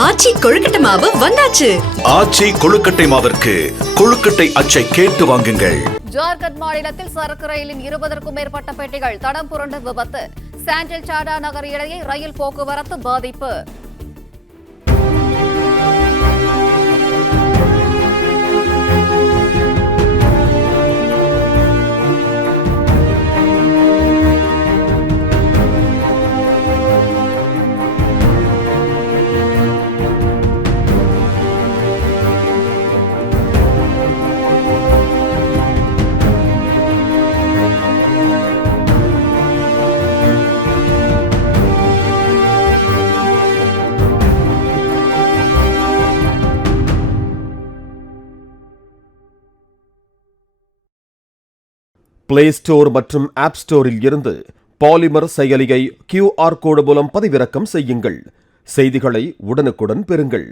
ஆச்சி கொழுக்கட்டை மாவு வந்தாச்சு. ஆச்சி கொழுக்கட்டை மாவிற்கு கொழுக்கட்டை அச்சை கேட்டு வாங்குங்கள். ஜார்க்கண்ட் மாநிலத்தில் சரக்கு ரயிலின் 20க்கும் மேற்பட்ட பெட்டிகள் தடம் புரண்ட விபத்து. சாண்டில் சாடா நகர் இடையே ரயில் போக்குவரத்து பாதிப்பு. பிளே ஸ்டோர் மற்றும் ஆப் ஸ்டோரில் இருந்து பாலிமர் செயலியை QR கோடு மூலம் பதிவிறக்கம் செய்யுங்கள். செய்திகளை உடனுக்குடன் பெறுங்கள்.